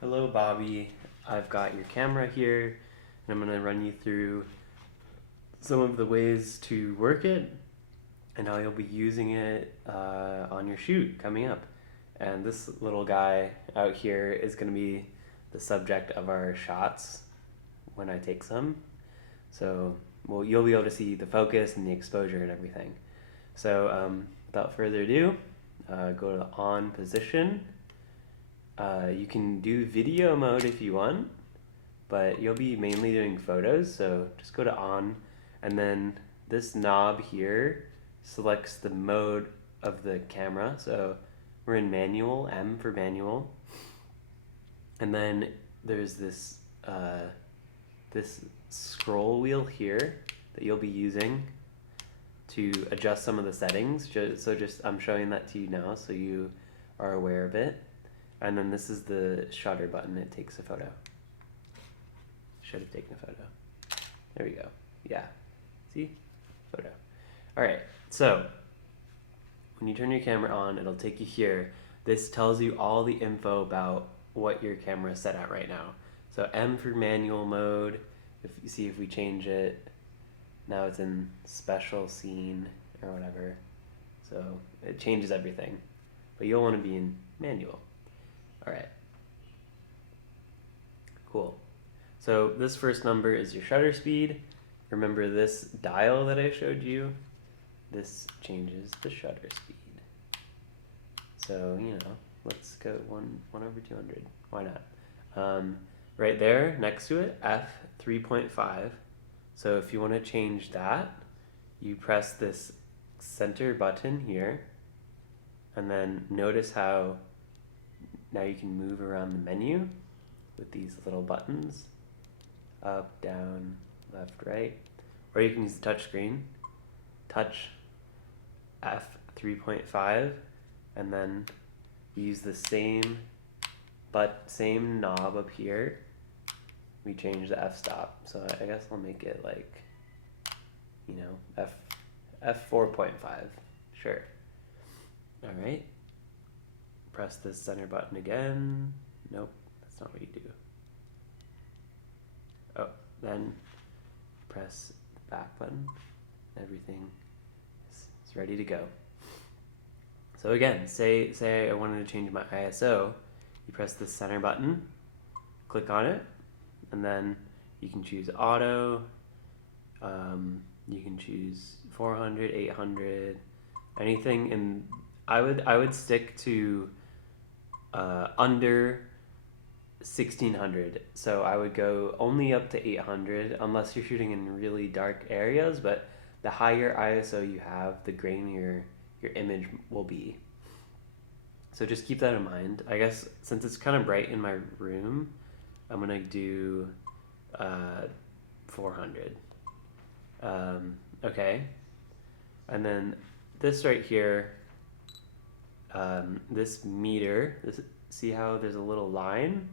Hello Bobby, I've got your camera here and I'm going to run you through some of the ways to work it and how you'll be using it on your shoot coming up. And this little guy out here is going to be the subject of our shots when I take some. So you'll be able to see the focus and the exposure and everything. So without further ado, go to the on position. You can do video mode if you want, but you'll be mainly doing photos, so just go to on, and then this knob here selects the mode of the camera. So we're in manual, M for manual, and then there's this this scroll wheel here that you'll be using to adjust some of the settings. So I'm showing that to you now so you are aware of it. And then this is the shutter button. It takes a photo. Should have taken a photo. There we go. Yeah. See? Photo. All right. So when you turn your camera on, it'll take you here. This tells you all the info about what your camera is set at right now. So M for manual mode. If you see, if we change it, now it's in special scene or whatever. So it changes everything. But you'll want to be in manual. All right, cool. So this first number is your shutter speed. Remember this dial that I showed you? This changes the shutter speed. So, let's go 1/200. Why not? Right there, next to it, f3.5. So if you want to change that, you press this center button here, and then notice how now you can move around the menu with these little buttons, up, down, left, right, or you can use the touch screen, touch F3.5, and then use the same knob up here. We change the f-stop, so I guess I'll make it like, F4.5, sure. All right. Press this center button again. Nope, that's not what you do. Oh, then press the back button. Everything is ready to go. So again, say I wanted to change my ISO. You press the center button, click on it, and then you can choose auto. You can choose 400, 800, anything. And I would stick to under 1600, so I would go only up to 800 unless you're shooting in really dark areas, but the higher ISO you have, the grainier your image will be. So just keep that in mind. I guess since it's kind of bright in my room, I'm gonna do 400. Okay, and then this right here, this meter, see how there's a little line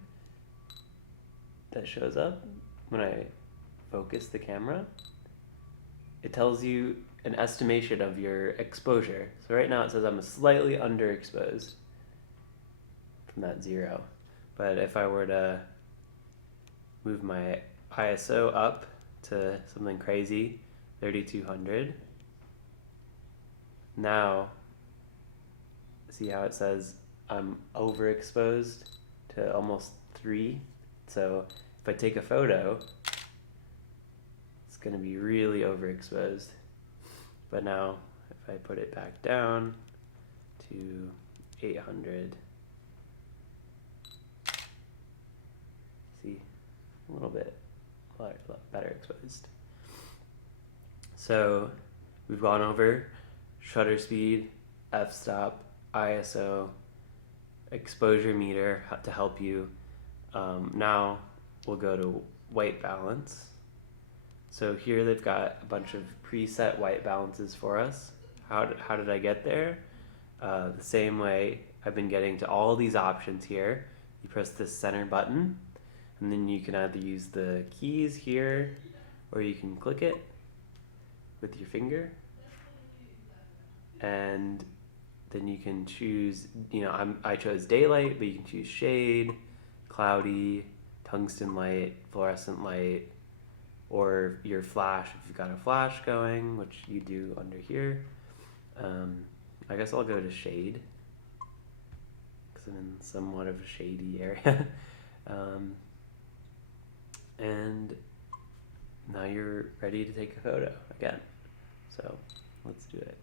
that shows up when I focus the camera? It tells you an estimation of your exposure. So right now it says I'm slightly underexposed from that 0. But if I were to move my ISO up to something crazy, 3200, now see how it says I'm overexposed to almost 3. So if I take a photo, it's going to be really overexposed. But now if I put it back down to 800, see, a little better exposed. So we've gone over shutter speed, f-stop, ISO, exposure meter to help you. Now we'll go to white balance. So here they've got a bunch of preset white balances for us. How did I get there? The same way I've been getting to all these options here. You press this center button, and then you can either use the keys here, or you can click it with your finger, and then you can choose, I chose daylight, but you can choose shade, cloudy, tungsten light, fluorescent light, or your flash if you've got a flash going, which you do under here. I guess I'll go to shade because I'm in somewhat of a shady area. And now you're ready to take a photo again. So let's do it.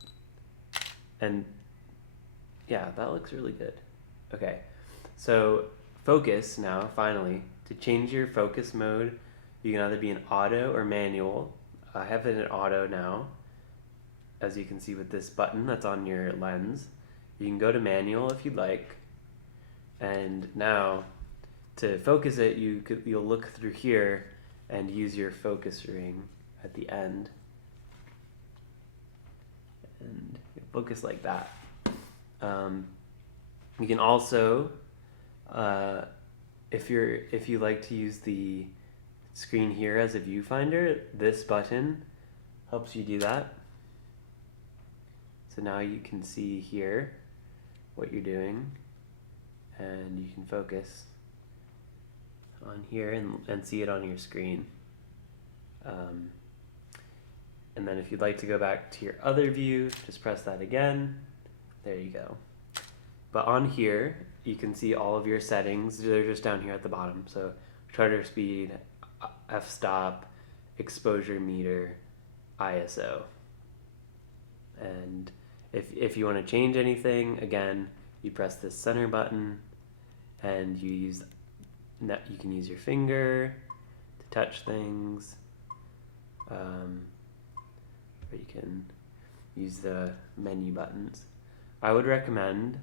And yeah, that looks really good. Okay, so focus now, finally. To change your focus mode, you can either be in auto or manual. I have it in auto now, as you can see with this button that's on your lens. You can go to manual if you'd like. And now, to focus it, you'll look through here and use your focus ring at the end. And you'll focus like that. You can also, if you like to use the screen here as a viewfinder, this button helps you do that. So now you can see here what you're doing, and you can focus on here and see it on your screen. And then if you'd like to go back to your other view, just press that again. There you go. But on here, you can see all of your settings. They're just down here at the bottom. So shutter speed, f-stop, exposure meter, ISO. And if you want to change anything, again, you press this center button, and you can use your finger to touch things, or you can use the menu buttons. I would recommend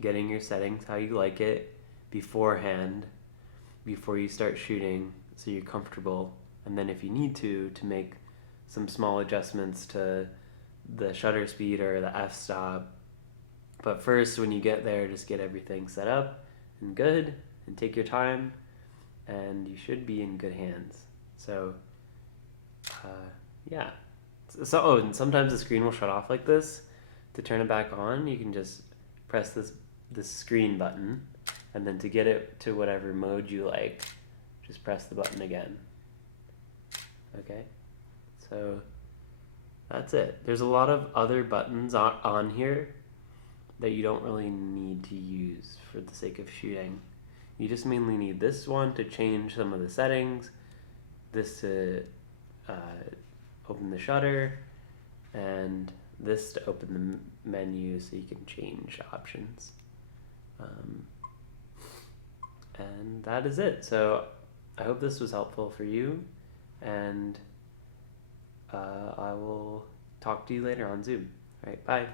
getting your settings how you like it beforehand, before you start shooting, so you're comfortable, and then if you need to make some small adjustments to the shutter speed or the f-stop. But first, when you get there, just get everything set up and good, and take your time, and you should be in good hands. So yeah. So and sometimes the screen will shut off like this. To turn it back on, you can just press this screen button, and then to get it to whatever mode you like, just press the button again. Okay, so that's it. There's a lot of other buttons on here that you don't really need to use for the sake of shooting. You just mainly need this one to change some of the settings, this to open the shutter, and this to open the menu so you can change options. And that is it. So I hope this was helpful for you, and I will talk to you later on Zoom. All right, bye.